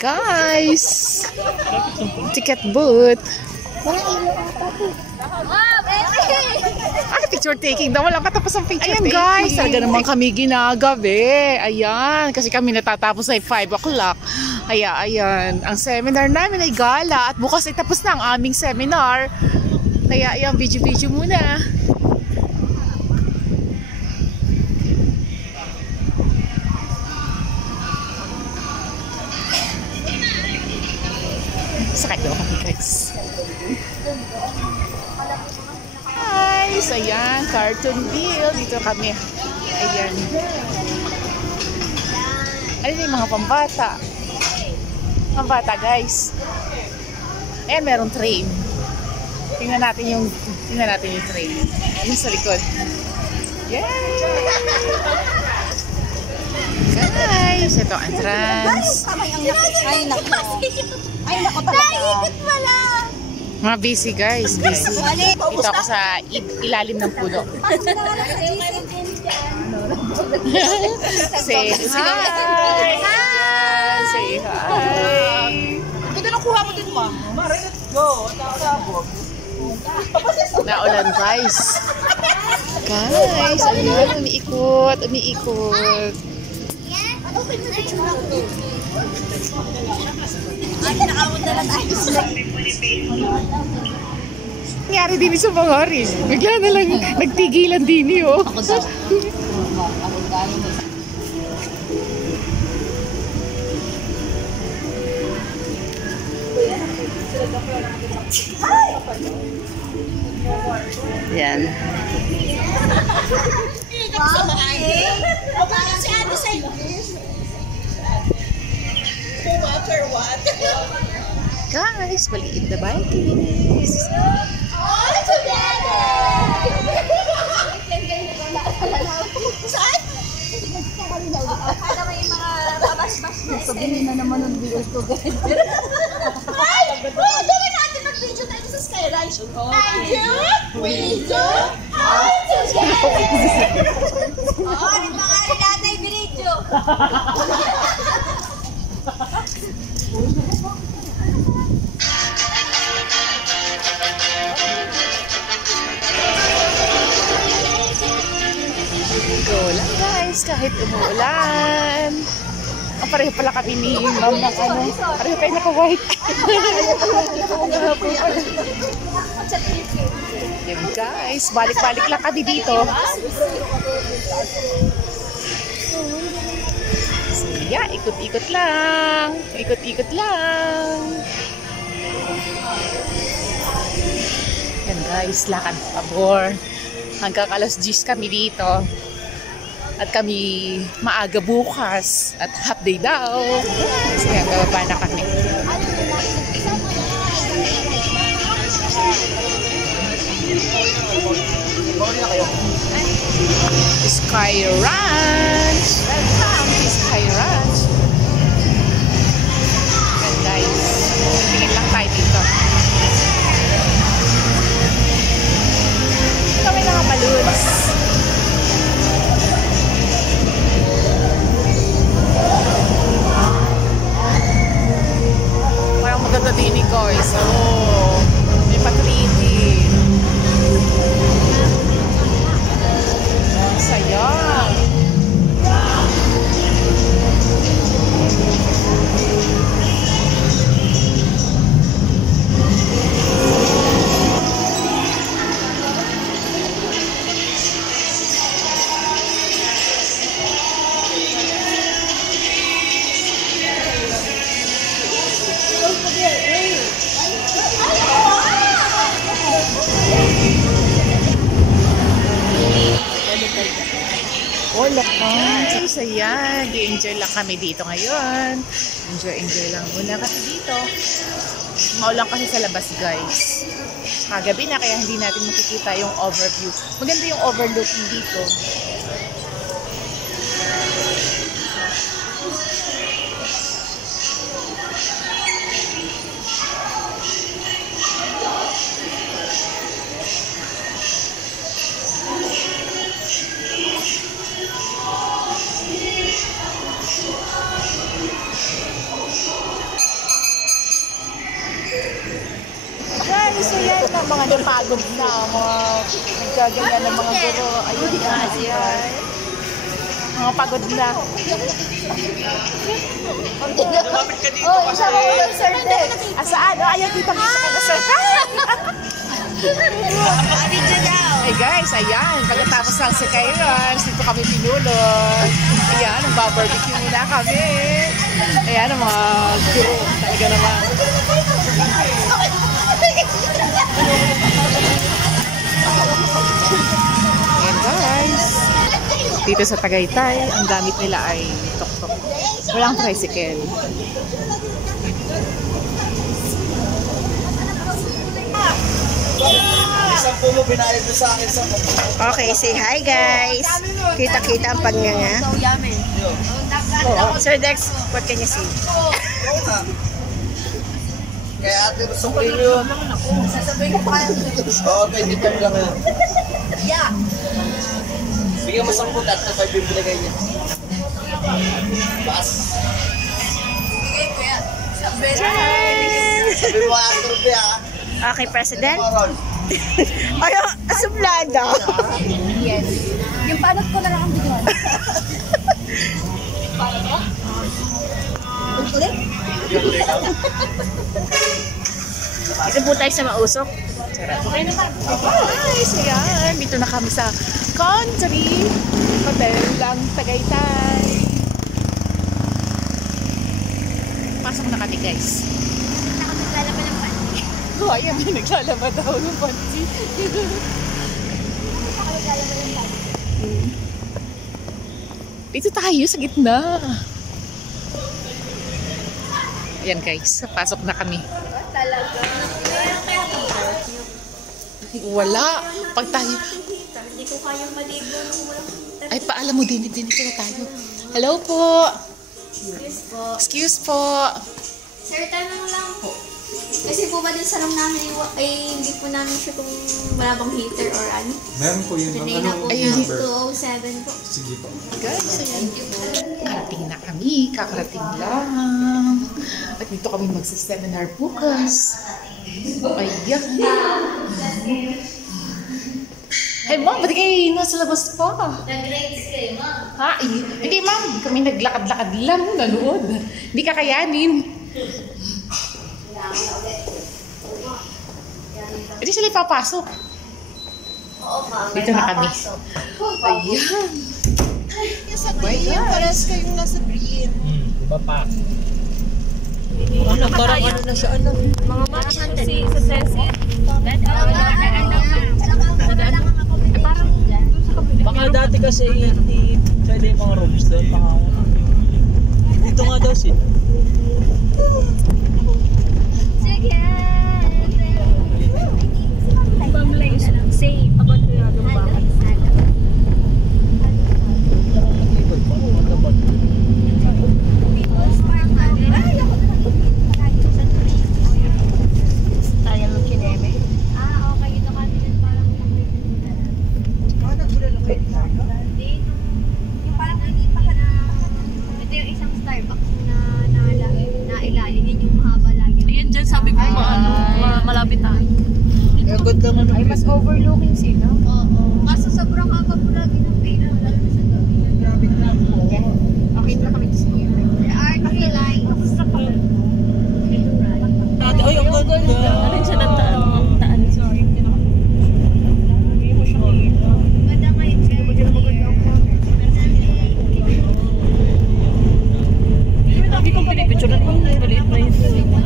Guys, ticket booth. Picture taking daw. Walang katapos ang picture taking. Ayan guys, talaga naman kami ginagabi. Ayan, kasi kami natatapos ay 5 o'clock. Ayan, ang seminar namin ay gala. At bukas ay tapos na ang aming seminar. Kaya ayan, video-video muna. Sakit daw kami guys. Guys, ayan, Cartonville. Dito kami. Ayan. Ano yung mga pambata? Pambata guys. Ayan, meron train. Tingnan natin yung train. Yung sa likod. Yay! Guys, ito entrance. Ay, nako talaga. Mga busy guys, busy. Ito ako sa ilalim ng puno. Say hi! Say hi! Ito nakuha mo din mo. Naulan guys. Guys, ayan, umiikot. Nangyari din sa mga rin. Bigla na lang nagtigilan din yun. Yan. Guys, maliit na Vikings. All together! Saan? Akala may mga babas-bas na sabihin na naman ng videos ko guys. Ay! Gawin natin mag-video tayo sa Skyline. We do all together! Oo, yung mga natin video. Go lang guys, kahit umuulan. Ang pareho pala kami ni ma'am ng ano. Pareho kayo naka-white. Yan guys, balik-balik lang kami dito. So yeah, ikot-ikot lang. Ikot-ikot lang. Yan guys, lakad pabor. Hanggang alas 10 kami dito. At kami maaga bukas. At half day daw. So yan, bababa na kami. Sky Ranch. Welcome to Sky Ranch. And guys, tingin lang tayo dito. Kami nakapaloons. Parang maganda din ni guys. Oh, may pa-3D. Saya. Wala ka. So yan, di-enjoy lang kami dito ngayon. Enjoy lang muna kasi dito. Maulang kasi sa labas guys. Kagabi na kaya hindi natin makikita yung overview. Maganda yung overlooking dito. ang mga napagod na, mga nagkaganyan ng mga guro. Ayun guys, yan. Mga pagod na. Lumapit ka dito Oh, kasi. isa ko ulang sir din. Saan? Ayaw dito sa kanya, sir. Video daw. Hey guys, ayan. Pagkatapos ng Sikairans, dito kami pinulot. Ayan, nagbabarbecue muna kami. Ayan, ang mga guro. Talaga naman. Ayan guys. Dito sa Tagaytay, ang gamit nila ay tok-tok. Walang tricycle. Isang po mo binayad mo sa akin sa Okay, say hi guys. Kita-kita ang pagnganga. Sir Dex, what can you say? Kaya ate, gusto ko yun. Sasabihin ko pa. Oo, 20 time lang yan. Yeah. Bigyan mo 10 at 5 yung binigay niya. Baas. Bigay ko yan. Sabi mo ang trupe ha. Okay, President. Maron. Ay, suplada. Yes. Yung panot ko na lang ang bigyan. Panot ko? Ulit? Dito po tayo sa Mausok. Guys, ayan. Dito na kami sa Country Hotel lang Tagaytay. Pasok na kami guys. Ako naglalaban ng panty. Oh, ayan, may naglalaba daw ng panty. Ako naglalaban ng panty. Dito tayo sa gitna. Ayan guys, pasok na kami. Talaga. Wala. Pag tayo, Hindi ko kayang maligo. ay paalam mo din na tayo. Hello po. Yes po. Excuse po. Sir, tanong lang po. Kasi po ba din sa room namin ay hindi po namin sure kung wala bang heater or ano. Meron po yun. Renee na po Ayun. ng 207 po. Sige po. Guys, ayan. Karating na kami. Kakarating lang. At dito kami magsa-seminar bukas. Ayan. Hey ma'am, ba't kayo nasa labas pa? Nag-grades kayo, ma'am. Ha? Hindi ma'am, kami naglakad-lakad lang nanood. Hindi kakayanin. Hindi sila ipapasok. Oo, ma'am. Dito na kami. Ayan. My God. Pares kayong nasa green. Iba pa. Ano, parang ano na siya, ano? Mga marasante. Sa sense. Baka dati kasi hindi pwede yung mga rooms doon. Baka dito nga daw siya. Sige. Same. Abang ko yung bakit. Tayo ng kineme. Ah, okay. Ito kami din parang hindi. Yung parang nilipa ka na ito yung isang Starbucks na nailalim. Yun yung mahaba lagi. Ayan dyan, sabi ko malapit tayo. Good naman. Ay, mas overlooking sila. Oo. Kaso sobrang haba po lagi ng pila. Lalo na sa gabi. Okay na kami sa inyo. There are 3 lines. Dati, ay, ang ganda. Alin siya ng taan? Taan. Sorry. Ganda nga yung cherry here. Sabi kong pinipicture na maliit na yun.